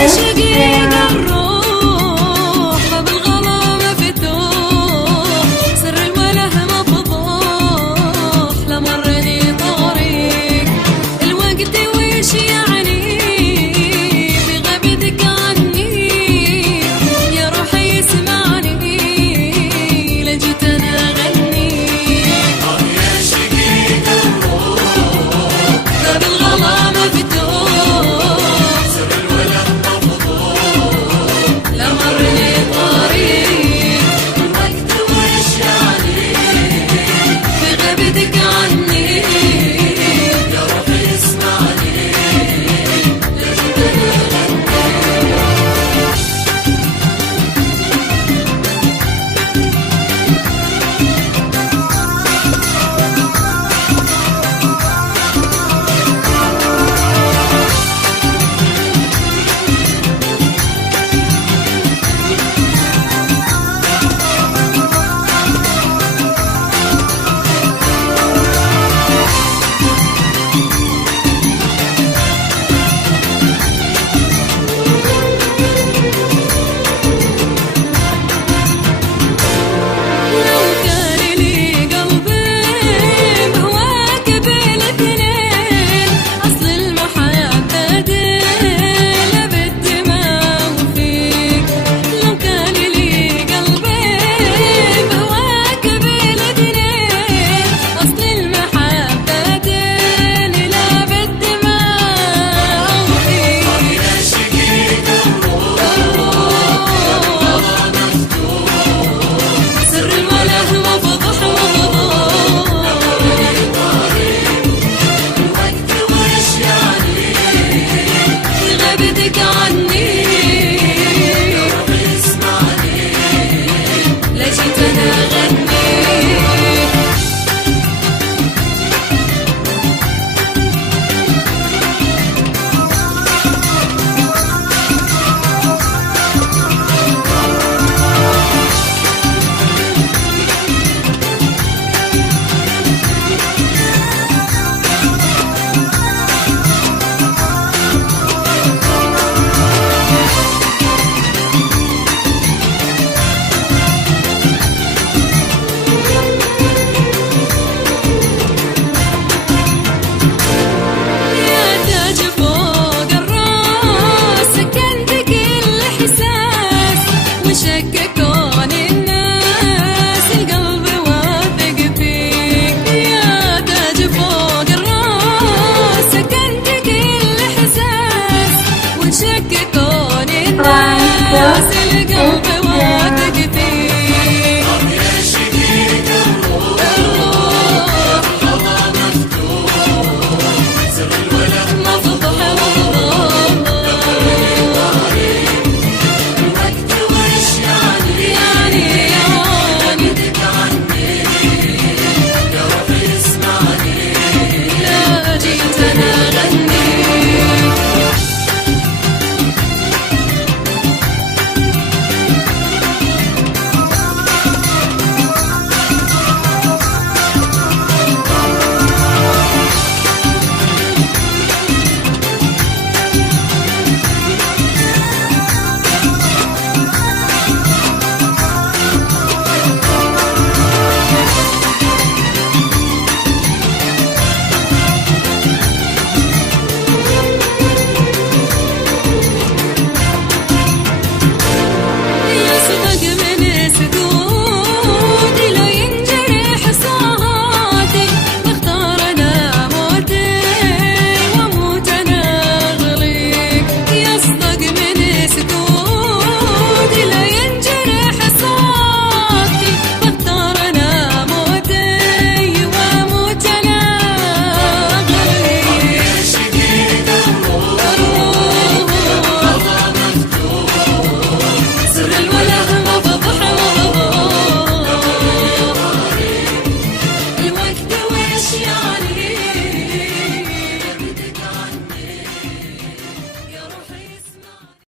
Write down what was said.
شقيق الروح باب الغلا مفتوح، سر الوله مفضوح لمرني طريق الوقت وش يعني في غيبتك عني يا روحي اسمعني لجيت انا اغني. يا شقيق الروح باب الغلا مفتوح، سر الوله مفضوح لمرني طريق الوقت وش يعني في غيبتك عني يا روحي اسمعني لجيت انا لو كان لي قلبي بهواك بالاثنين أصل المحبة دين بالدماء وفيك. لو كان لي قلبي بهواك بالاثنين أصل المحبة دين لا بالدماء وفيك. يا شقيق سر الوله مفضوح الوقت وش يعني في غيبتك عني